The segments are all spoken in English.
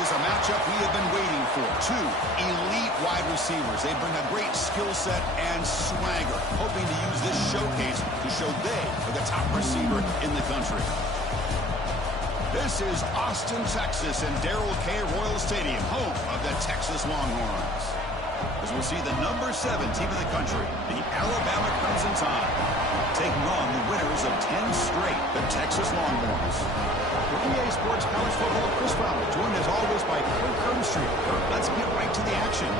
is a matchup we have been waiting for. Two elite wide receivers. They bring a great skill set and swagger, hoping to use this showcase to show they are the top receiver in the country. This is Austin, Texas, and Darrell K. Royal Stadium, home of the Texas Longhorns. As we'll see the number 7 team in the country, the Alabama Crimson Tide, taking on the winners of 10 straight, the Texas Longhorns. With EA Sports College Football, Chris Fowler, joined as always by Kirk Herbstreit. Let's get right to the action.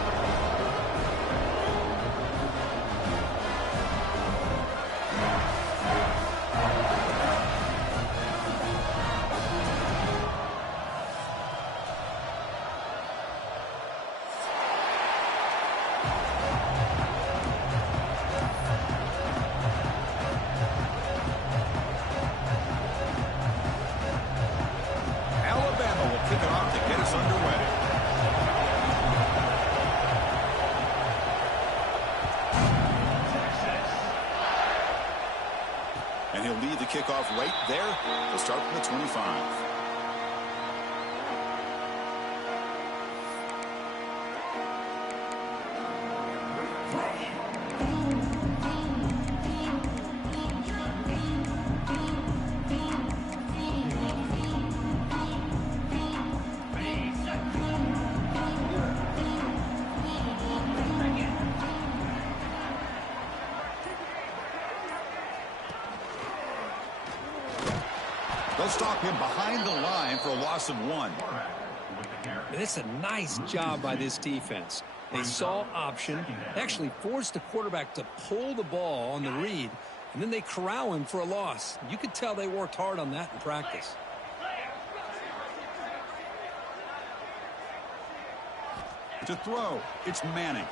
And he'll lead the kickoff right there. He'll start from the 25. They'll stop him behind the line for a loss of 1. And it's a nice job by this defense. They saw option, actually forced the quarterback to pull the ball on the read, and then they corral him for a loss. You could tell they worked hard on that in practice. To throw, it's Manning.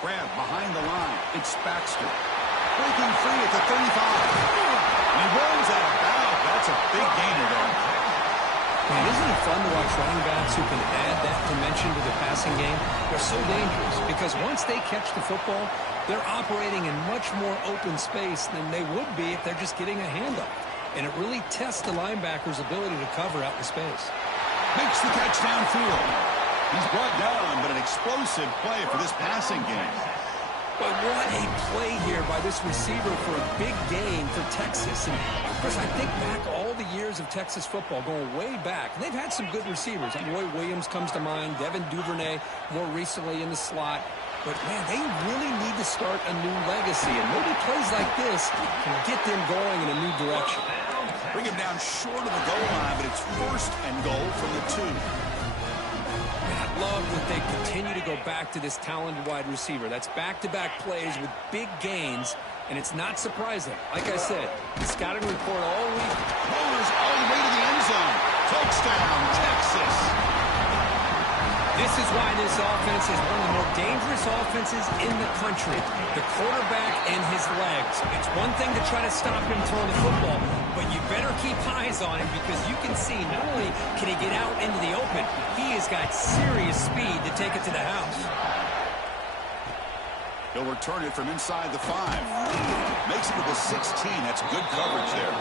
Grab behind the line, it's Baxter. Breaking free at the 35. And he rolls out of bounds. That's a big gainer there. Man, isn't it fun to watch running backs who can add that dimension to the passing game? They're so dangerous because once they catch the football, they're operating in much more open space than they would be if they're just getting a handoff. And it really tests the linebacker's ability to cover out the space. Makes the catch downfield. He's brought down, but an explosive play for this passing game. But what a play here by this receiver for a big gain for Texas. And of course, I think back all the years of Texas football, going way back. And they've had some good receivers. Roy Williams comes to mind, Devin Duvernay more recently in the slot. But, man, they really need to start a new legacy. And maybe plays like this can get them going in a new direction. Bring him down short of the goal line, but it's first and goal from the 2. I love that they continue to go back to this talented wide receiver. That's back-to-back plays with big gains, and it's not surprising. Like I said, the scouting report all week. Rolls all the way to the end zone. Touchdown, Texas. This is why this offense is one of the more dangerous offenses in the country. The quarterback and his legs. It's one thing to try to stop him throwing the football, but you better keep eyes on him because you can see not only can he get out into the open, he has got serious speed to take it to the house. He'll return it from inside the 5. Makes it to the 16. That's good coverage there.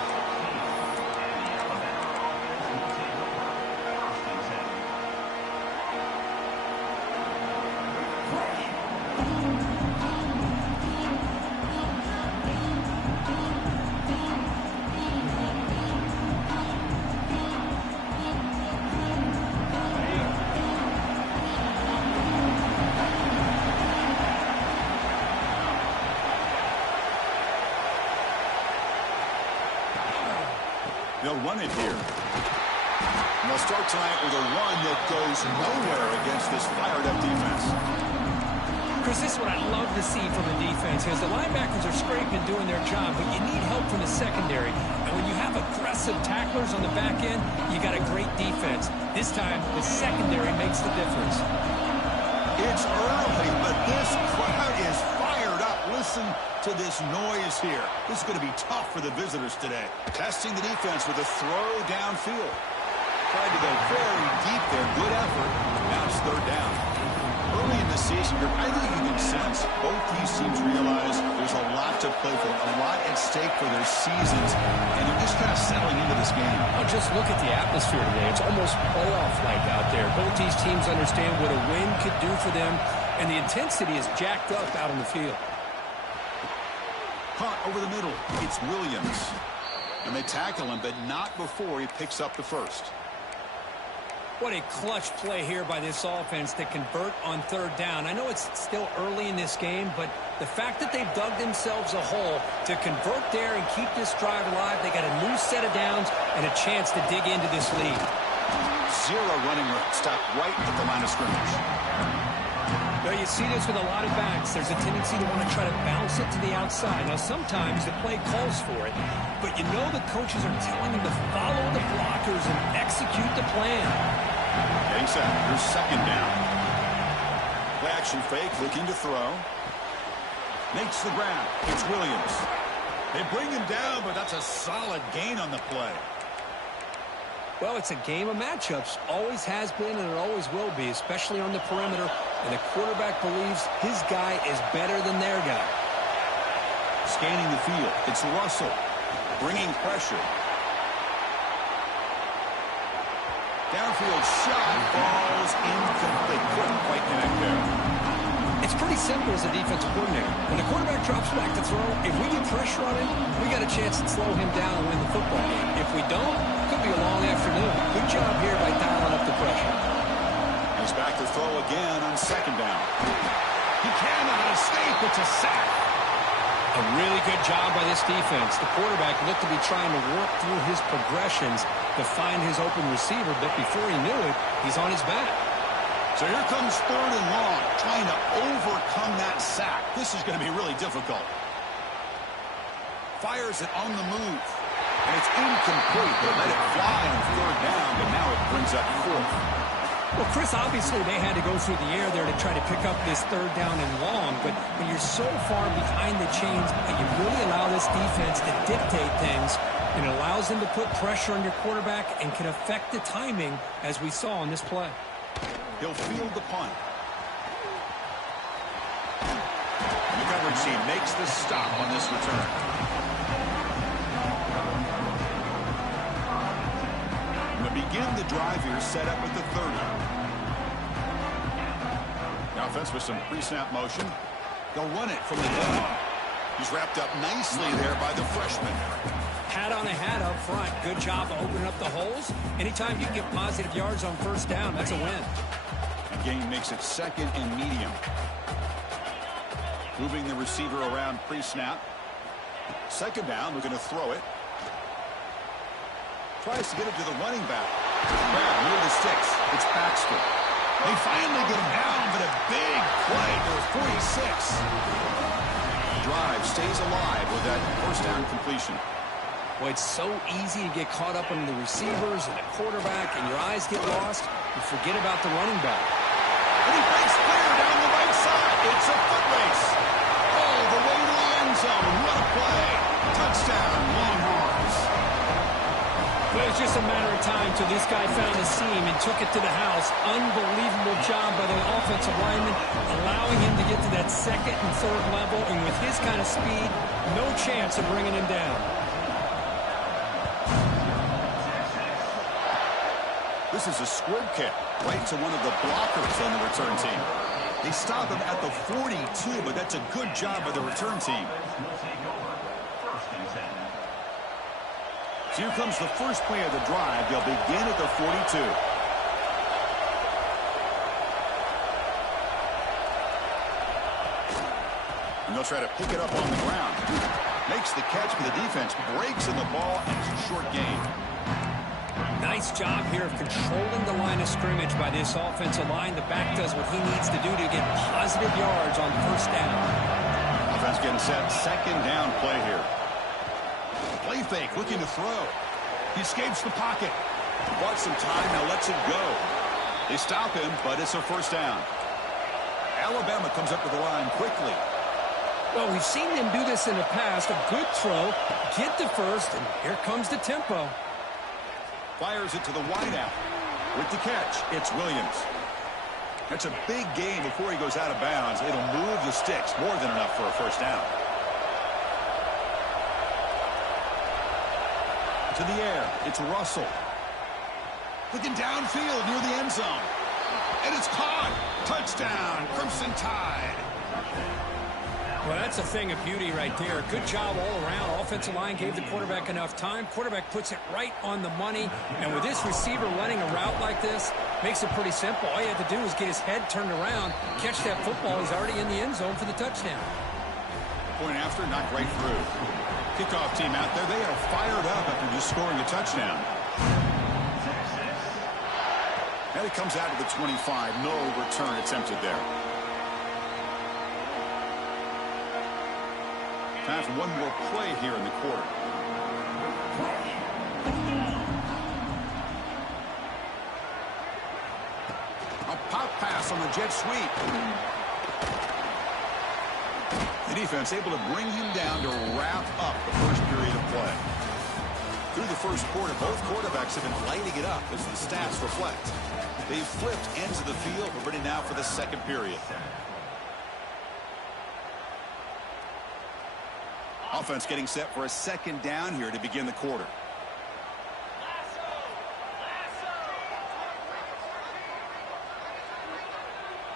They'll run it here. And they'll start tonight with a run that goes nowhere against this fired-up defense. Chris, this is what I love to see from the defense is the linebackers are scraping and doing their job, but you need help from the secondary. And when you have aggressive tacklers on the back end, you got a great defense. This time, the secondary makes the difference. It's early, but this crowd is fired up. Listen to this noise here. This is going to be tough for the visitors today. Testing the defense with a throw downfield. Tried to go very deep there. Good effort. Now it's 3rd down. Early in the season, I think you can sense both these teams realize there's a lot to play for, a lot at stake for their seasons, and they're just kind of settling into this game. Well, just look at the atmosphere today. It's almost playoff-like out there. Both these teams understand what a win could do for them, and the intensity is jacked up out on the field. Caught over the middle. It's Williams. And they tackle him, but not before he picks up the first. What a clutch play here by this offense to convert on third down. I know it's still early in this game, but the fact that they've dug themselves a hole to convert there and keep this drive alive, they got a new set of downs and a chance to dig into this lead. Zero running room. Stop right at the line of scrimmage. Now, you see this with a lot of backs. There's a tendency to want to try to bounce it to the outside. Now, sometimes the play calls for it, but you know the coaches are telling them to follow the blockers and execute the plan. Getting set. Here's second down. Play action fake, looking to throw. Makes the grab. It's Williams. They bring him down, but that's a solid gain on the play. Well, it's a game of matchups. Always has been, and it always will be, especially on the perimeter. And the quarterback believes his guy is better than their guy. Scanning the field. It's Russell. Bringing pressure. Downfield shot. Falls incomplete. Couldn't quite connect there. It's pretty simple as a defensive coordinator. When the quarterback drops back to throw, if we get pressure on him, we got a chance to slow him down and win the football game. If we don't, it could be a long afternoon. Good job here by dialing up the pressure. He's back to throw again on second down. He cannot escape. It's a sack. A really good job by this defense. The quarterback looked to be trying to work through his progressions to find his open receiver, but before he knew it, he's on his back. So here comes third and long, trying to overcome that sack. This is going to be really difficult. Fires it on the move. And it's incomplete. They let it fly on third down, but now it brings up fourth. Well, Chris, obviously they had to go through the air there to try to pick up this third down and long, but when you're so far behind the chains, you really allow this defense to dictate things, and it allows them to put pressure on your quarterback and can affect the timing, as we saw on this play. He'll field the punt. The coverage team makes the stop on this return. To begin the drive here, set up with the 30. The offense with some pre-snap motion. They'll run it from the gun. He's wrapped up nicely there by the freshman. Hat on a hat up front. Good job of opening up the holes. Anytime you can get positive yards on first down, that's a win. The game makes it second and medium. Moving the receiver around pre-snap. Second down, we're going to throw it. Tries to get it to the running back. Grab near the sticks. It's Baxter. They finally get him down, but a big play for 46. Drive stays alive with that first down completion. Well, it's so easy to get caught up on the receivers and the quarterback, and your eyes get lost. You forget about the running back. And he breaks clear down the right side. It's a foot race. All the way to the end zone. What a play. Touchdown, Longhorns. Well, it was just a matter of time till this guy found a seam and took it to the house. Unbelievable job by the offensive lineman, allowing him to get to that second and third level, and with his kind of speed, no chance of bringing him down. This is a squib kick right to one of the blockers on the return team. They stop him at the 42, but that's a good job by the return team. So here comes the first play of the drive. They'll begin at the 42. And they'll try to pick it up on the ground. Makes the catch for the defense. Breaks in the ball, and it's a short gain. Nice job here of controlling the line of scrimmage by this offensive line. The back does what he needs to do to get positive yards on first down. Offense getting set. Second down play here. Play fake, looking to throw. He escapes the pocket. Bought some time, now lets it go. They stop him, but it's a first down. Alabama comes up to the line quickly. Well, we've seen them do this in the past. A good throw, get the first, and here comes the tempo. Fires it to the wideout. With the catch, it's Williams. That's a big gain before he goes out of bounds. It'll move the sticks, more than enough for a first down. To the air. It's Russell. Looking downfield near the end zone. And it's caught. Touchdown. Crimson Tide. Well, that's a thing of beauty right there. Good job all around. Offensive line gave the quarterback enough time. Quarterback puts it right on the money. And with this receiver running a route like this, makes it pretty simple. All you have to do is get his head turned around, catch that football. He's already in the end zone for the touchdown. Point after, knocked right through. Kickoff team out there. They are fired up after just scoring a touchdown. And it comes out to the 25. No return attempted there. Time for one more play here in the quarter. A pop pass on the jet sweep. The defense able to bring him down to wrap up the first period of play. Through the first quarter, both quarterbacks have been lighting it up as the stats reflect. They've flipped ends of the field. We're ready now for the second period. Offense getting set for a second down here to begin the quarter.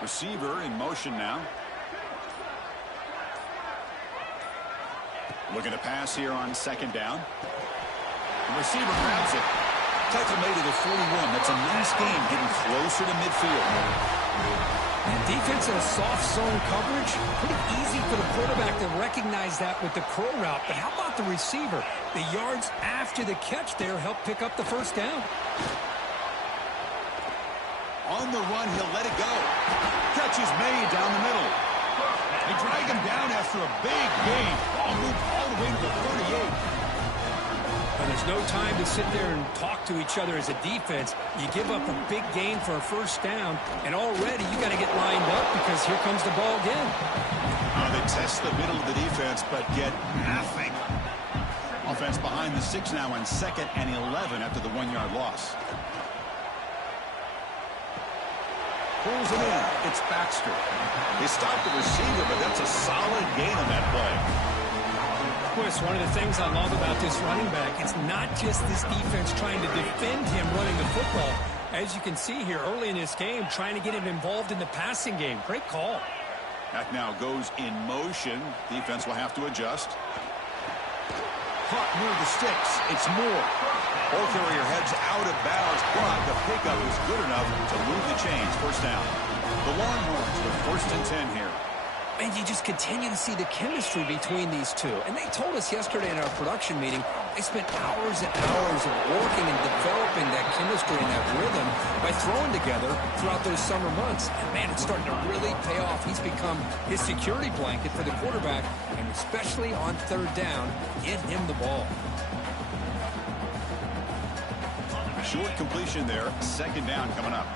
Receiver in motion now. Looking to pass here on second down. The receiver grabs it. Tackle made it at 41. That's a nice game getting closer to midfield. And defense in a soft zone coverage, pretty easy for the quarterback to recognize that with the curl route. But how about the receiver? The yards after the catch there help pick up the first down. On the run, he'll let it go. Catch is made down the middle. They drag him down after a big gain. Ball moved all the way to the 38. And there's no time to sit there and talk to each other as a defense. You give up a big gain for a first down, and already you got to get lined up because here comes the ball again. They test the middle of the defense, but get nothing. Offense behind the 6 now on 2nd and 11 after the 1-yard loss. Pulls it in. It's Baxter. They stopped the receiver, but that's a solid gain on that play. Chris, one of the things I love about this running back, it's not just this defense trying to defend him running the football. As you can see here early in this game, trying to get him involved in the passing game. Great call. Back now goes in motion. Defense will have to adjust. Caught near the sticks. It's Moore. Ball carrier heads out of bounds, but the pickup is good enough to move the chains. First down. The Longhorns with 1st and 10 here. And you just continue to see the chemistry between these two. And they told us yesterday in our production meeting, they spent hours and hours of working and developing that chemistry and that rhythm by throwing together throughout those summer months. And, man, it's starting to really pay off. He's become his security blanket for the quarterback, and especially on 3rd down, get him the ball. Short completion there. 2nd down coming up.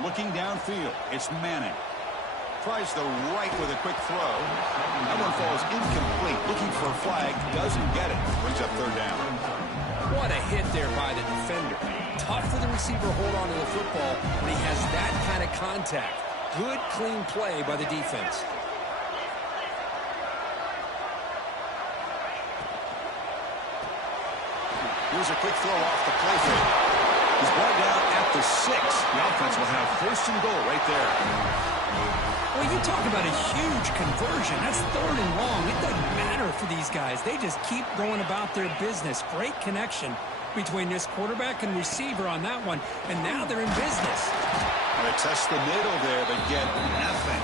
Looking downfield, it's Manning. Tries the right with a quick throw. That one falls incomplete. Looking for a flag, doesn't get it. Brings up 3rd down. What a hit there by the defender. Tough for the receiver to hold on to the football when he has that kind of contact. Good, clean play by the defense. Here's a quick throw off the play fake. He's brought down at the 6. The offense will have 1st and goal right there. Well, you talk about a huge conversion. That's 3rd and long. It doesn't matter for these guys. They just keep going about their business. Great connection between this quarterback and receiver on that one. And now they're in business. They test the middle there, but get nothing.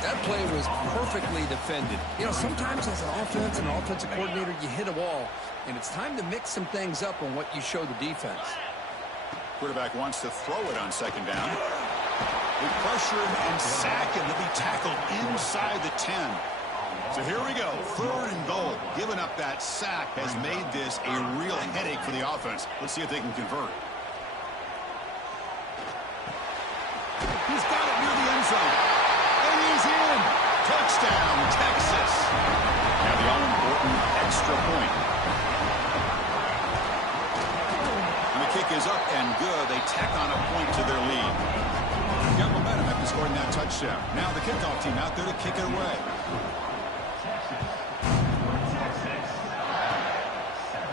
That play was perfectly defended. You know, sometimes as an offense and an offensive coordinator, you hit a wall. And it's time to mix some things up on what you show the defense. Quarterback wants to throw it on 2nd down. We pressure him and sack him. He'll be tackled inside the 10. So here we go. 3rd and goal. Giving up that sack has made this a real headache for the offense. Let's see if they can convert. He's got it near the end zone. And he's in. Touchdown, Texas. Now the all-important extra point. Kick is up and good. They tack on a point to their lead. Got momentum after scoring that touchdown. Now the kickoff team out there to kick it away.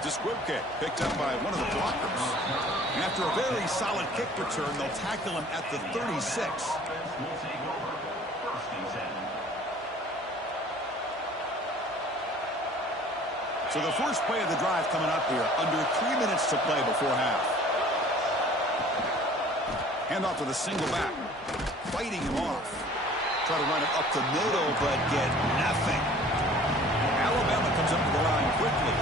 a squib kick picked up by one of the blockers. And after a very solid kick return, they'll tackle him at the 36. So the first play of the drive coming up here, under 3 minutes to play before half. Handoff with a single back. Fighting him off. Try to run it up the middle, but get nothing. Alabama comes up to the line quickly.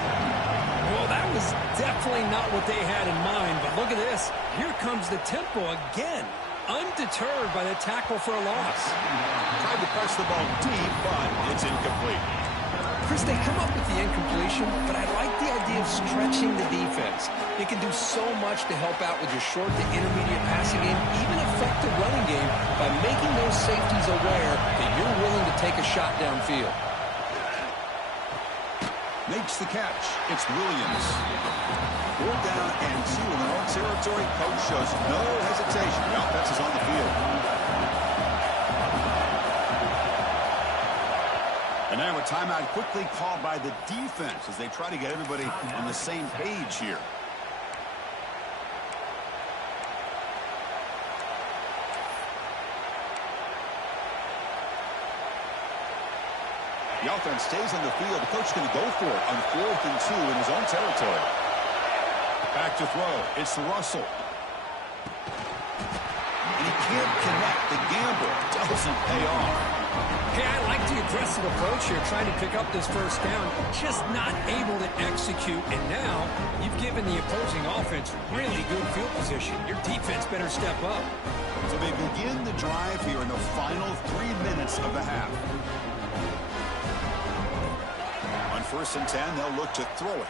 Well, that was definitely not what they had in mind, but look at this. Here comes the tempo again. Undeterred by the tackle for a loss. Tried to press the ball deep, but it's incomplete. Chris, they come up with the incompletion, but I like the idea of stretching the defense. It can do so much to help out with your short to intermediate passing game, even affect the running game by making those safeties aware that you're willing to take a shot downfield. Makes the catch. It's Williams. 4th down and 2 in their own territory. Coach shows no hesitation. The offense is on the field. And now a timeout quickly called by the defense as they try to get everybody on the same page here. The offense stays on the field. The coach is going to go for it on 4th and 2 in his own territory. Back to throw. It's Russell. And he can't connect. The gamble doesn't pay off. Hey, I like the aggressive approach here, trying to pick up this first down, just not able to execute. And now you've given the opposing offense really good field position. Your defense better step up. So they begin the drive here in the final 3 minutes of the half. On 1st and 10, they'll look to throw it.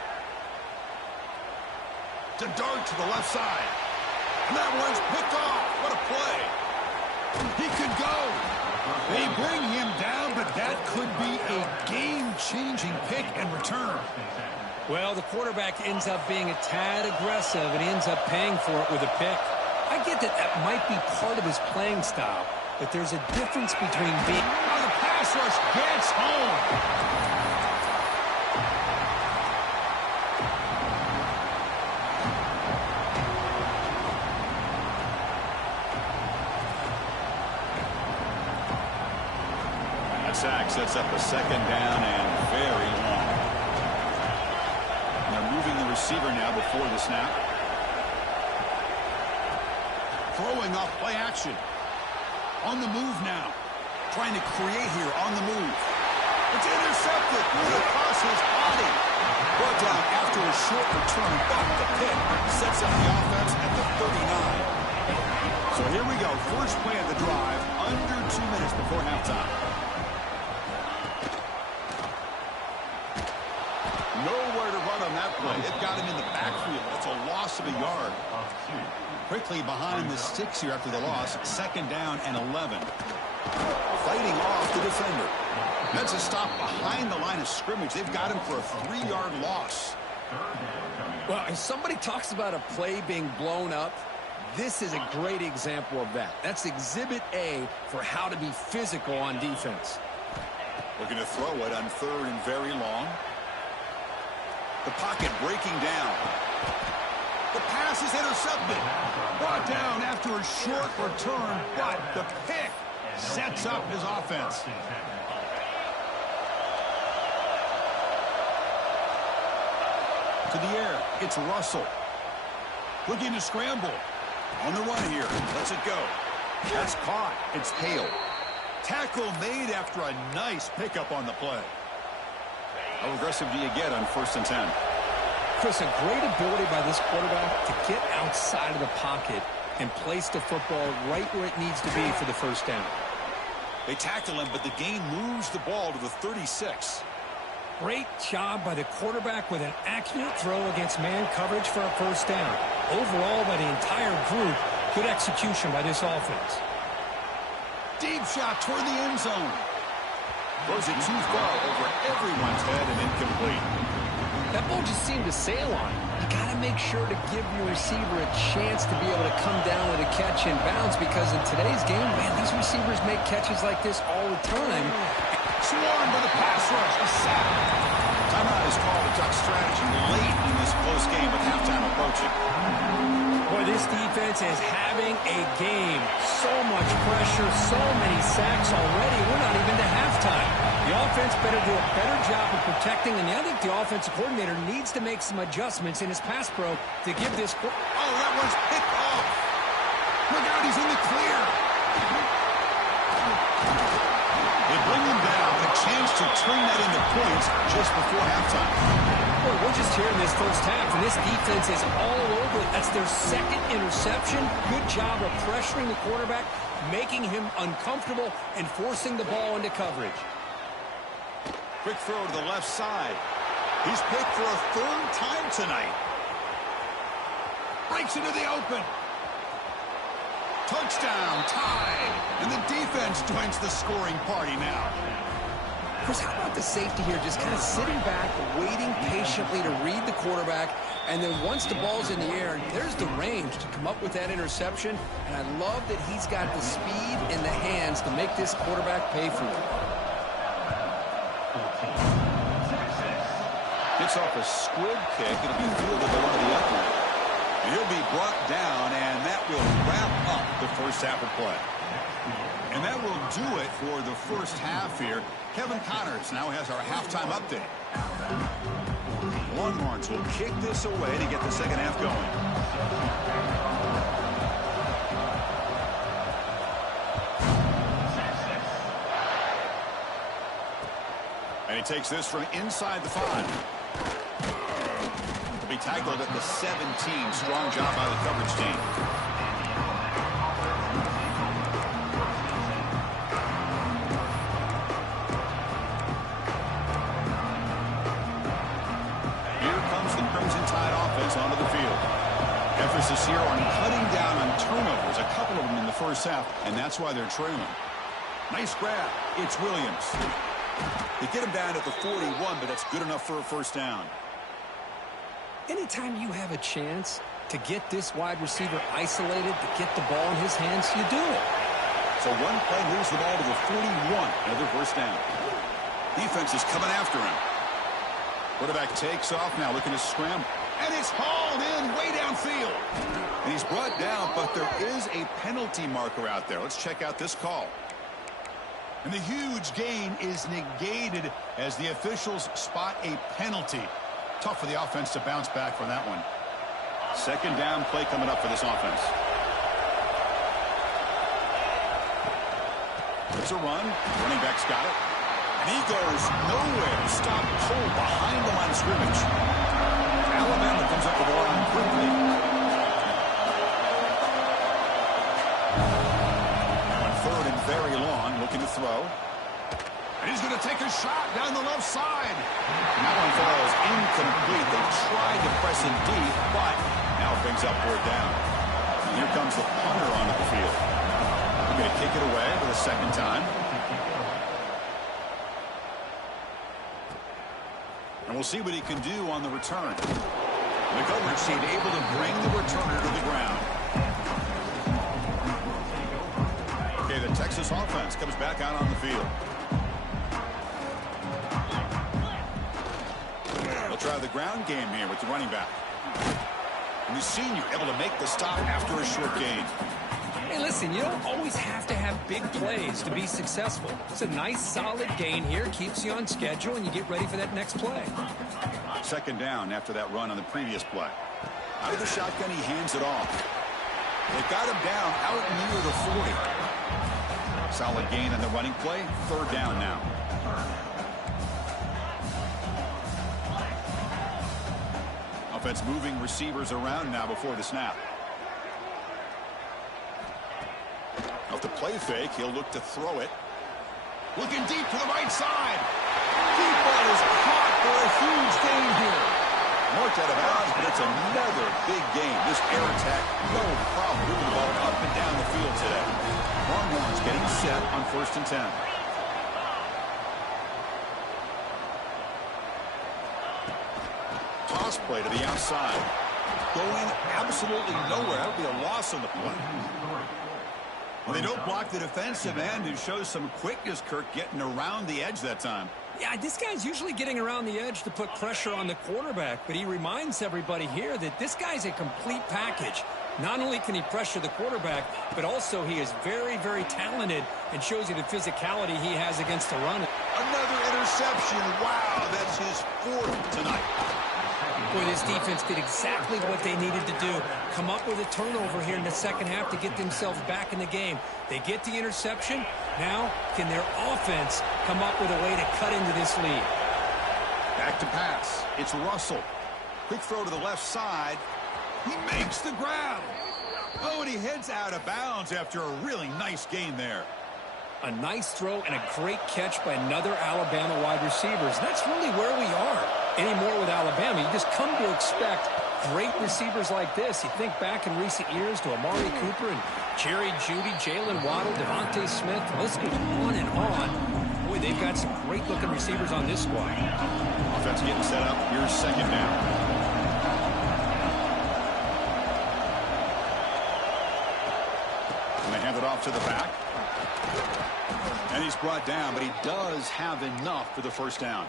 To dart to the left side. And that one's picked off. What a play. He could go. They bring him down, but that could be a game-changing pick and return. Well, the quarterback ends up being a tad aggressive and he ends up paying for it with a pick. I get that that might be part of his playing style, but there's a difference between being... Now the pass rush gets home. Sack sets up a 2nd down and very long. And they're moving the receiver now before the snap. Throwing off play action. On the move now. Trying to create here on the move. It's intercepted. Across his body. Brought down after a short return. But the pick sets up the offense at the 39. So here we go. First play of the drive. Under 2 minutes before halftime. Nowhere to run on that play. It got him in the backfield. It's a loss of a yard. Quickly behind the sticks here after the loss. 2nd down and 11. Fighting off the defender. That's a stop behind the line of scrimmage. They've got him for a 3-yard loss. Well, if somebody talks about a play being blown up, this is a great example of that. That's Exhibit A for how to be physical on defense. Looking to throw it on 3rd and very long. The pocket breaking down. The pass is intercepted. Brought down after a short return, but the pick sets up his offense. To the air, it's Russell. Looking to scramble. On the run here. Lets it go. That's caught. It's Hale. Tackle made after a nice pickup on the play. How aggressive do you get on 1st and 10? Chris, a great ability by this quarterback to get outside of the pocket and place the football right where it needs to be for the first down. They tackle him, but the gain moves the ball to the 36. Great job by the quarterback with an accurate throw against man coverage for a first down. Overall, by the entire group, good execution by this offense. Deep shot toward the end zone. Throws it too far over everyone's head and incomplete. That ball just seemed to sail on him. You got to make sure to give your receiver a chance to be able to come down with a catch and bounce, because in today's game, man, these receivers make catches like this all the time. Swarmed by the pass rush. A sack. Timeout is called to talk strategy late in this close game with halftime approaching. Boy, this defense is having a game. So much pressure, so many sacks already. We're not even to halftime. The offense better do a better job of protecting, and I think the offensive coordinator needs to make some adjustments in his pass pro to give this... Oh, that one's picked off. Look out, he's in the clear. They bring him down, a chance to turn that into points just before halftime. Boy, we're just here in this first half, and this defense is all over it. That's their second interception. Good job of pressuring the quarterback, making him uncomfortable, and forcing the ball into coverage. Quick throw to the left side. He's picked for a third time tonight. Breaks into the open. Touchdown, tie. And the defense joins the scoring party now. Chris, how about the safety here? Just kind of sitting back, waiting patiently to read the quarterback, and then once the ball's in the air, there's the range to come up with that interception, and I love that he's got the speed in the hands to make this quarterback pay for it. Gets off a squib kick. It'll be fielded along the upright. And he'll be brought down, and that will wrap up the first half of play. And that will do it for the first half here. Kevin Connors now has our halftime update. Longhorns will kick this away to get the second half going. And he takes this from inside the 5. To be tackled at the 17. Strong job by the coverage team. Here comes the Crimson Tide offense onto the field. Emphasis here on cutting down on turnovers, a couple of them in the first half, and that's why they're trailing. Nice grab. It's Williams. They get him down at the 41, but that's good enough for a first down. Anytime you have a chance to get this wide receiver isolated, to get the ball in his hands, you do it. So one play moves the ball to the 41, another first down. Defense is coming after him. Quarterback takes off now, looking to scramble. And it's hauled in way downfield. And he's brought down, but there is a penalty marker out there. Let's check out this call. And the huge gain is negated as the officials spot a penalty. Tough for the offense to bounce back from that one. Second down play coming up for this offense. There's a run. Running back's got it. And he goes nowhere. Stop cold behind the line of scrimmage. Alabama comes up with the line quickly. Now on third and very long, looking to throw. And he's going to take a shot down the left side. And that one falls incomplete. They tried to press him deep, but now it brings up fourth down. And here comes the punter onto the field. They're going to kick it away for the second time. And we'll see what he can do on the return. The coverage team able to bring the returner to the ground. Okay, the Texas offense comes back out on the field. They'll try the ground game here with the running back. And the senior able to make the stop after a short gain. Hey, listen, you don't always have to have big plays to be successful. It's a nice, solid gain here. Keeps you on schedule, and you get ready for that next play. Second down after that run on the previous play. Out of the shotgun, he hands it off. They got him down out near the 40. Solid gain on the running play. Third down now. Offense moving receivers around now before the snap. Off the play fake, he'll look to throw it. Looking deep to the right side. Deep ball is caught for a huge gain here. Marked out of bounds, but it's another big gain. This air attack, no problem moving the ball up and down the field today. Longhorns getting set on 1st and 10. Toss play to the outside. Going absolutely nowhere. That would be a loss on the play. Well, they don't block the defensive end, who shows some quickness, Kirk, getting around the edge that time. Yeah, this guy's usually getting around the edge to put pressure on the quarterback, but he reminds everybody here that this guy's a complete package. Not only can he pressure the quarterback, but also he is very, very talented and shows you the physicality he has against the run. Another interception. Wow, that's his 4th tonight. Boy, this defense did exactly what they needed to do. Come up with a turnover here in the second half to get themselves back in the game. They get the interception. Now, can their offense come up with a way to cut into this lead? Back to pass. It's Russell. Quick throw to the left side. He makes the grab. Oh, and he heads out of bounds after a really nice gain there. A nice throw and a great catch by another Alabama wide receivers. That's really where we are. Anymore with Alabama, you just come to expect great receivers like this. You think back in recent years to Amari Cooper and Jerry Jeudy, Jalen Waddle, Devontae Smith. The list goes on and on. Boy, they've got some great-looking receivers on this squad. Offense getting set up. Here's second down. And they hand it off to the back. And he's brought down, but he does have enough for the first down.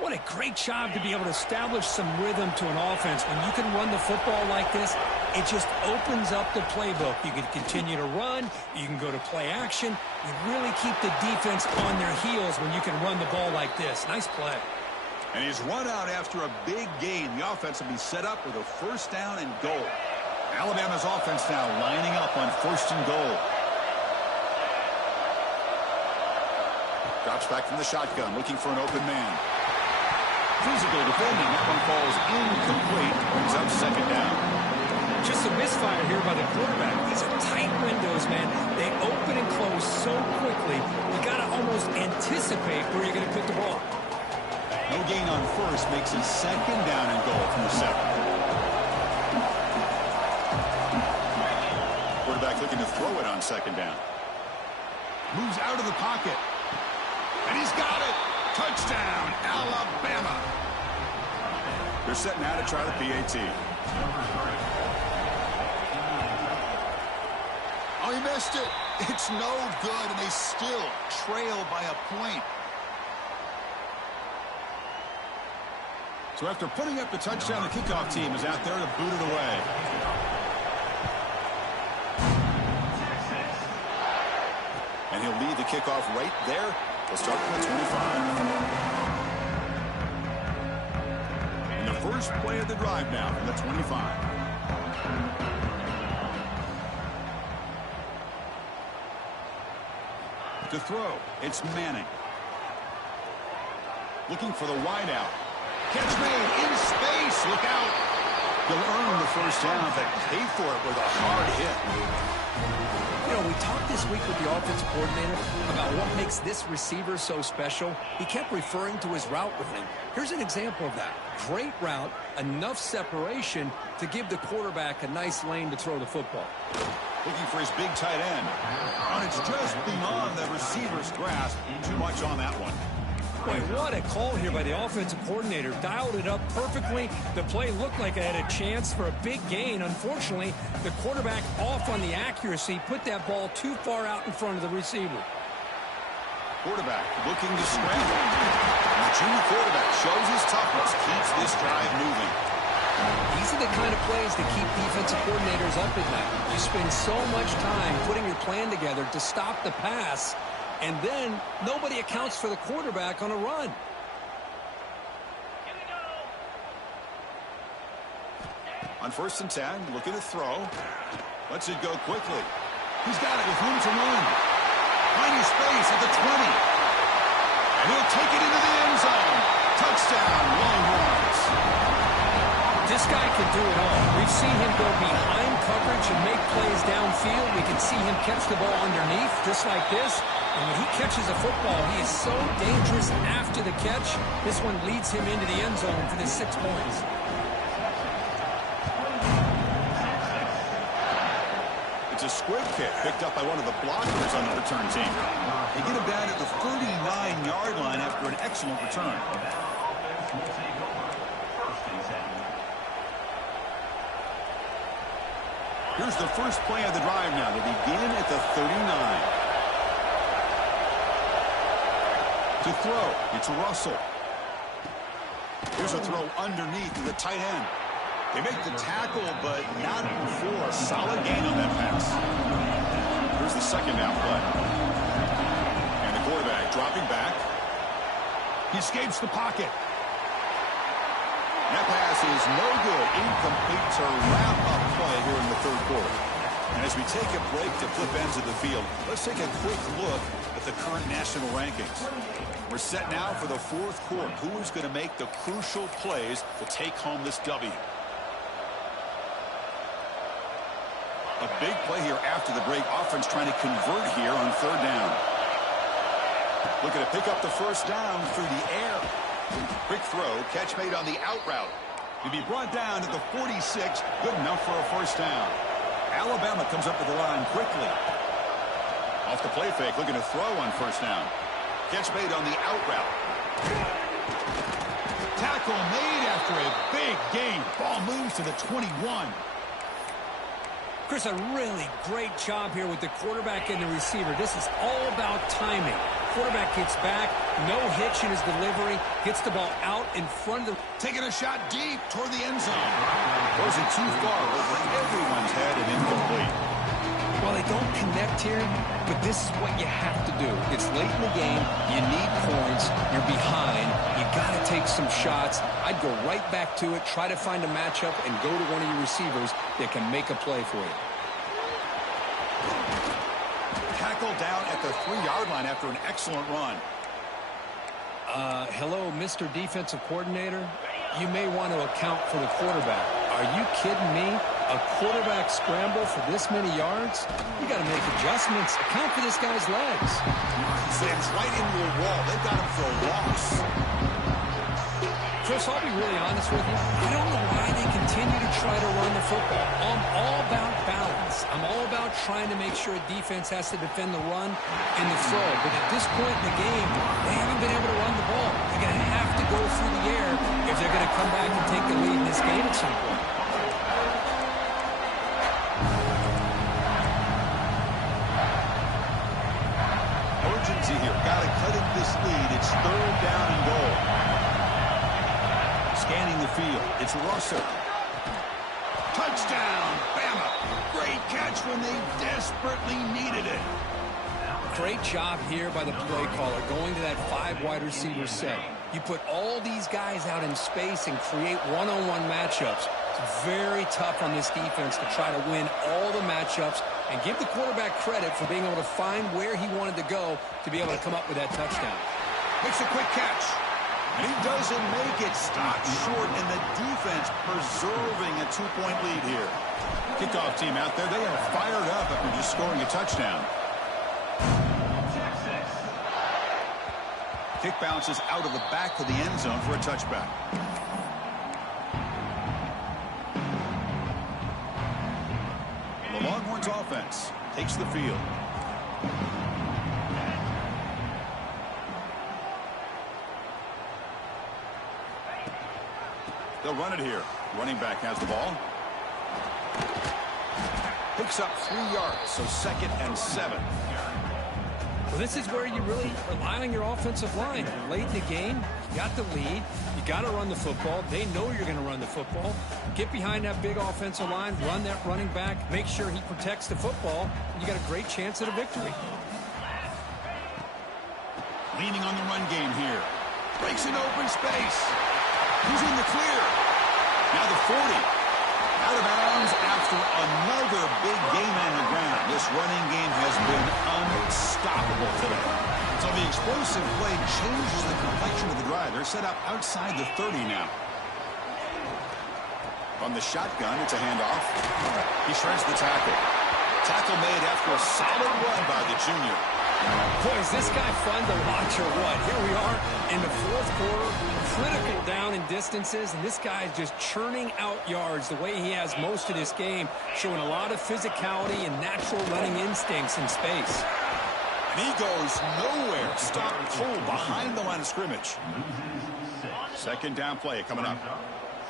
What a great job to be able to establish some rhythm to an offense. When you can run the football like this, it just opens up the playbook. You can continue to run. You can go to play action. You really keep the defense on their heels when you can run the ball like this. Nice play. And he's run out after a big gain. The offense will be set up with a first down and goal. Alabama's offense now lining up on first and goal. Drops back from the shotgun, looking for an open man. Physical defending. That one falls incomplete. Brings up second down. Just a misfire here by the quarterback. These are tight windows, man. They open and close so quickly. You got to almost anticipate where you're going to put the ball. No gain on first makes it second down and goal from the 7. Quarterback looking to throw it on second down. Moves out of the pocket. And he's got it. Touchdown, Alabama. They're setting out to try the PAT. Oh, he missed it. It's no good, and they still trail by a point. So after putting up the touchdown, the kickoff team is out there to boot it away. And he'll lead the kickoff right there. They'll start from the 25. And the first play of the drive now from the 25. To throw, it's Manning. Looking for the wideout. Catch made in space. Look out. He'll earn the first down, but pay for it with a hard hit. You know, we talked this week with the offensive coordinator about what makes this receiver so special. He kept referring to his route running. Here's an example of that. Great route, enough separation to give the quarterback a nice lane to throw the football. Looking for his big tight end. And it's just beyond the receiver's grasp. Too much on that one. Boy, what a call here by the offensive coordinator. Dialed it up perfectly. The play looked like it had a chance for a big gain. Unfortunately, the quarterback off on the accuracy, put that ball too far out in front of the receiver. Quarterback looking to scramble. And the junior quarterback shows his toughness, keeps this drive moving. These are the kind of plays that keep defensive coordinators up at night. You spend so much time putting your plan together to stop the pass, and then nobody accounts for the quarterback on a run. On first and 10, looking to throw. Lets it go quickly. He's got it with room to run. Finding space at the 20. And he'll take it into the end zone. Touchdown, Longhorns. This guy can do it all. We've seen him go behind coverage and make plays downfield. We can see him catch the ball underneath, just like this. And when he catches a football, he is so dangerous after the catch. This one leads him into the end zone for the 6 points. It's a squib kick picked up by one of the blockers on the return team. They get him down at the 39-yard line after an excellent return. Here's the first play of the drive now. They begin at the 39. To throw, it's Russell. Here's a throw underneath to the tight end. They make the tackle, but not before a solid gain on that pass. Here's the second down play. And the quarterback dropping back. He escapes the pocket. That pass is no good. Incomplete to wrap up play here in the third quarter. And as we take a break to flip ends of the field, let's take a quick look at the current national rankings. We're set now for the fourth quarter. Who is going to make the crucial plays to take home this W? A big play here after the break. Offense trying to convert here on third down. Looking to pick up the first down through the air. Quick throw, catch made on the out route. To be brought down at the 46, good enough for a first down. Alabama comes up to the line quickly. Off the play fake, looking to throw on first down. Catch made on the out route. Tackle made after a big gain. Ball moves to the 21. Chris, a really great job here with the quarterback and the receiver. This is all about timing. Quarterback gets back, no hitch in his delivery, gets the ball out in front of the... Taking a shot deep toward the end zone. Throws it too far over everyone's head and incomplete. Well, they don't connect here, but this is what you have to do. It's late in the game. You need points. You're behind. You got to take some shots. I'd go right back to it, try to find a matchup, and go to one of your receivers that can make a play for you. Tackle down at the 3-yard line after an excellent run. Hello, Mr. Defensive Coordinator. You may want to account for the quarterback. Are you kidding me? A quarterback scramble for this many yards? You got to make adjustments. Account for this guy's legs. Slams right into a wall. They've got him for a loss. Chris, I'll be really honest with you. I don't know why they continue to try to run the football. I'm all about balance. I'm all about trying to make sure a defense has to defend the run and the throw. But at this point in the game, they haven't been able to run the ball. They're going to have to go through the air if they're going to come back and take the lead in this game at some point. Urgency here. Got to cut into this lead. It's third down and goal. Scanning the field. It's Russell. Touchdown, Bama. Great catch when they desperately needed it. Great job here by the play caller going to that 5 wide receiver set. You put all these guys out in space and create one-on-one matchups. It's very tough on this defense to try to win all the matchups and give the quarterback credit for being able to find where he wanted to go to be able to come up with that touchdown. Makes a quick catch. And he doesn't make it. Stopped short, and the defense preserving a 2-point lead here. Kickoff team out there. They are fired up after just scoring a touchdown. Kick bounces out of the back of the end zone for a touchback. The Longhorns offense takes the field. They'll run it here. Running back has the ball. Picks up 3 yards, so 2nd and 7. Well, this is where you really rely on your offensive line. Late in the game, you got the lead. You got to run the football. They know you're going to run the football. Get behind that big offensive line, run that running back, make sure he protects the football. You got a great chance at a victory. Leaning on the run game here. Breaks into open space. He's in the clear. Now the 40. Out of bounds after another big game on the ground. This running game has been unstoppable today. So the explosive play changes the complexion of the drive. They're set up outside the 30 now. From the shotgun, it's a handoff. He shreds the tackle. Tackle made after a solid run by the junior. Boy, is this guy fun to watch or what? Here we are in the fourth quarter, critical down in distances, and this guy is just churning out yards the way he has most of this game, showing a lot of physicality and natural running instincts in space. And he goes nowhere. Stopped cold behind the line of scrimmage. 2nd down play coming up.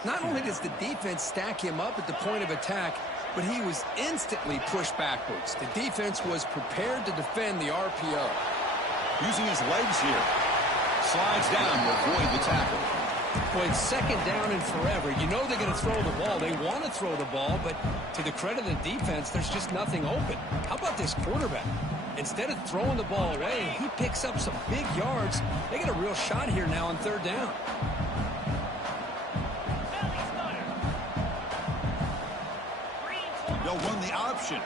Not only does the defense stack him up at the point of attack, but he was instantly pushed backwards. The defense was prepared to defend the RPO. Using his legs here. Slides down to avoid the tackle. Boy, it's second down and forever. You know they're going to throw the ball. They want to throw the ball, but to the credit of the defense, there's just nothing open. How about this quarterback? Instead of throwing the ball away, he picks up some big yards. They get a real shot here now on third down. They'll run the option.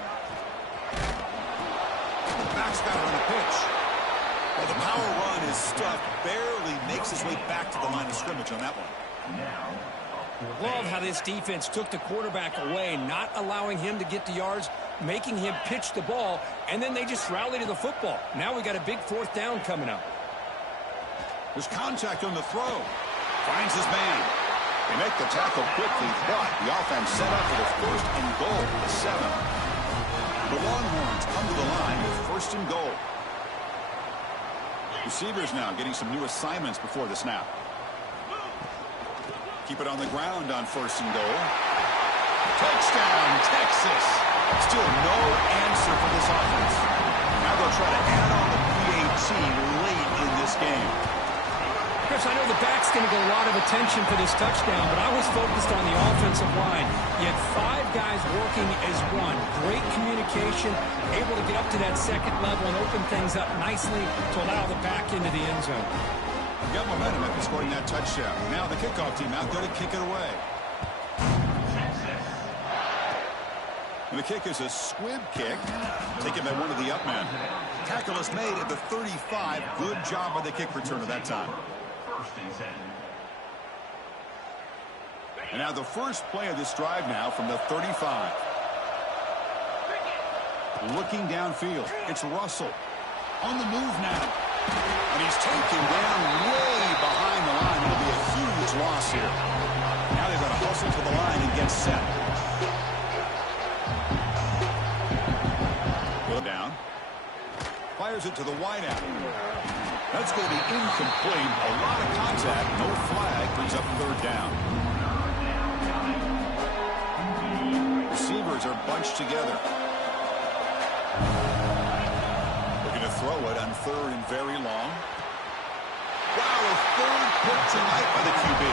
The back's got it on the pitch. Well, the power run is stuffed. Barely makes his way back to the line of scrimmage on that one. Love how this defense took the quarterback away, not allowing him to get the yards, making him pitch the ball, and then they just rally to the football. Now we got a big fourth down coming up. There's contact on the throw. Finds his man. They make the tackle quickly, but the offense set up for the first and goal at 7. The Longhorns come to the line with first and goal. Receivers now getting some new assignments before the snap. Keep it on the ground on first and goal. Touchdown, Texas. Still no answer for this offense. Now they'll try to add on the PAT late in this game. Chris, I know the back's going to get a lot of attention for this touchdown, but I was focused on the offensive line. You had 5 guys working as one. Great communication, able to get up to that second level and open things up nicely to allow the back into the end zone. Got momentum after scoring that touchdown. Now the kickoff team out there to kick it away. And the kick is a squib kick, taken by one of the up men. Tackle is made at the 35. Good job by the kick returner that time. And now the first play of this drive now from the 35. Looking downfield. It's Russell. On the move now. And he's taken down way behind the line. It'll be a huge loss here. Now they've got to hustle to the line and get set. Down. Fires it to the wideout. That's going to be incomplete. A lot of contact. No flag. Brings up third down. Receivers are bunched together. Looking to throw it on third and very long. Wow, a third pick tonight by the QB.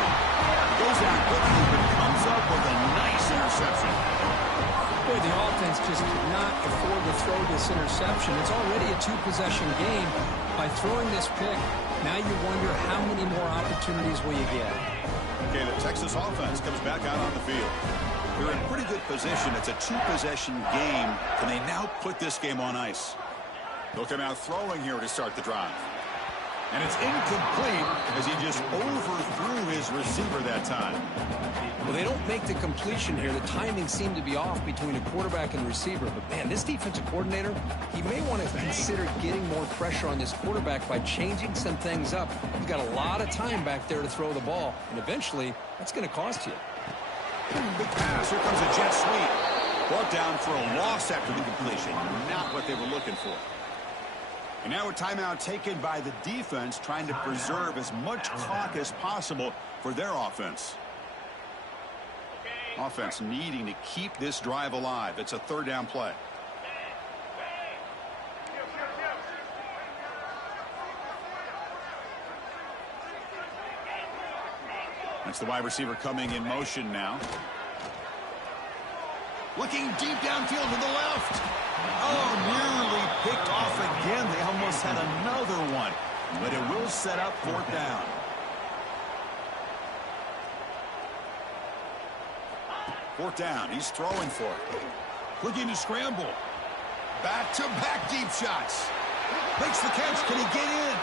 Goes down quickly, but comes up with a nice interception. Boy, the offense just could not afford to throw this interception. It's already a 2-possession game. By throwing this pick, now you wonder how many more opportunities will you get. Okay, the Texas offense comes back out on the field. They're in pretty good position. It's a 2-possession game. Can they now put this game on ice? They'll come out throwing here to start the drive. And it's incomplete as he just overthrew his receiver that time. Well, they don't make the completion here. The timing seemed to be off between a quarterback and receiver. But, man, this defensive coordinator, he may want to consider getting more pressure on this quarterback by changing some things up. He's got a lot of time back there to throw the ball. And eventually, that's going to cost you. Big pass. Here comes a jet sweep. Brought down for a loss after the completion. Not what they were looking for. And now a timeout taken by the defense, trying to preserve as much clock as possible for their offense. Offense needing to keep this drive alive. It's a third down play. That's the wide receiver coming in motion now. Looking deep downfield to the left. Oh, nearly picked off again. They almost had another one. But it will set up fourth down. Fourth down. He's throwing for it. Looking to scramble. Back-to-back deep shots. Makes the catch. Can he get in?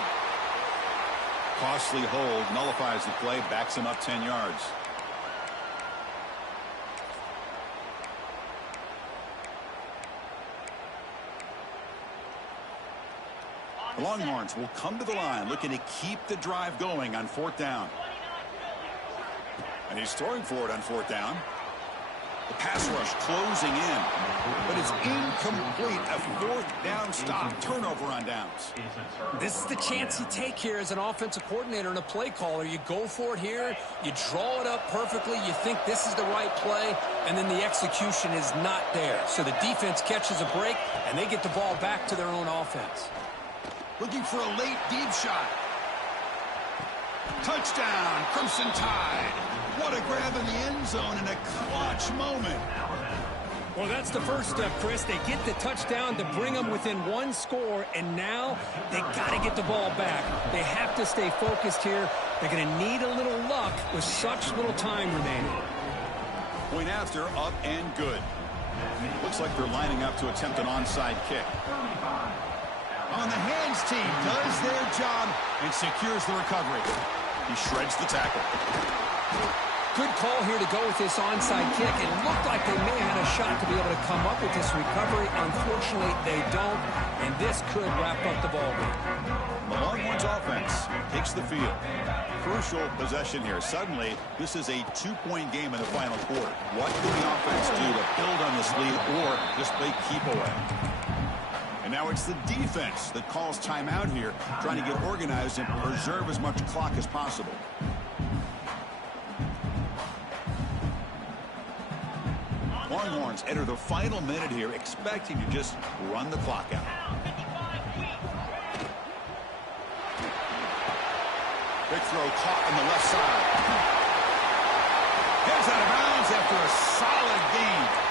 Costly hold. Nullifies the play. Backs him up 10 yards. The Longhorns will come to the line looking to keep the drive going on fourth down. And he's throwing for it on fourth down. The pass rush closing in. But it's incomplete. A fourth down stop. Turnover on downs. This is the chance you take here as an offensive coordinator and a play caller. You go for it here. You draw it up perfectly. You think this is the right play. And then the execution is not there. So the defense catches a break, and they get the ball back to their own offense. Looking for a late deep shot. Touchdown, Crimson Tide. What a grab in the end zone in a clutch moment. Well, that's the first step, Chris. They get the touchdown to bring them within one score, and now they got to get the ball back. They have to stay focused here. They're going to need a little luck with such little time remaining. Point after, up and good. Looks like they're lining up to attempt an onside kick. On the hands team does their job and secures the recovery. He shreds the tackle. Good call here to go with this onside kick. It looked like they may have had a shot to be able to come up with this recovery. Unfortunately, they don't, and this could wrap up the ball game. The Longhorns offense takes the field. Crucial possession here. Suddenly, this is a 2-point game in the final quarter. What can the offense do to build on this lead or just play keep away? And now it's the defense that calls timeout here, trying to get organized and preserve as much clock as possible. Longhorns enter the final minute here, expecting to just run the clock out. Big throw caught on the left side. Heads out of bounds after a solid gain.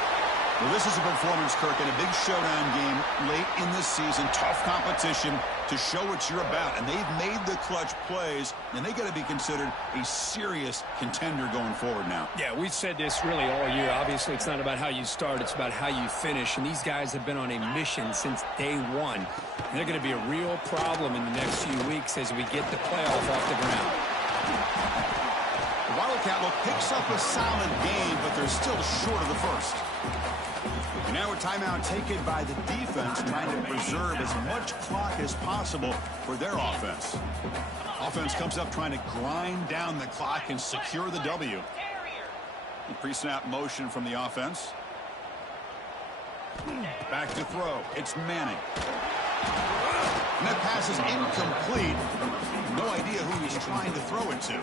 Well, this is a performance, Kirk, in a big showdown game late in this season. Tough competition to show what you're about. And they've made the clutch plays, and they got to be considered a serious contender going forward now. Yeah, we've said this really all year. Obviously, it's not about how you start. It's about how you finish. And these guys have been on a mission since day one. And they're going to be a real problem in the next few weeks as we get the playoff off the ground. The Wildcat look picks up a solid game, but they're still short of the first. And now a timeout taken by the defense, trying to preserve as much clock as possible for their offense. Offense comes up trying to grind down the clock and secure the W. The pre-snap motion from the offense. Back to throw. It's Manning. And that pass is incomplete. No idea who he's trying to throw it to.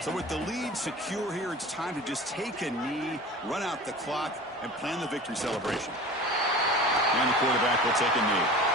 So with the lead secure here, it's time to just take a knee, run out the clock, and plan the victory celebration. And the quarterback will take a knee.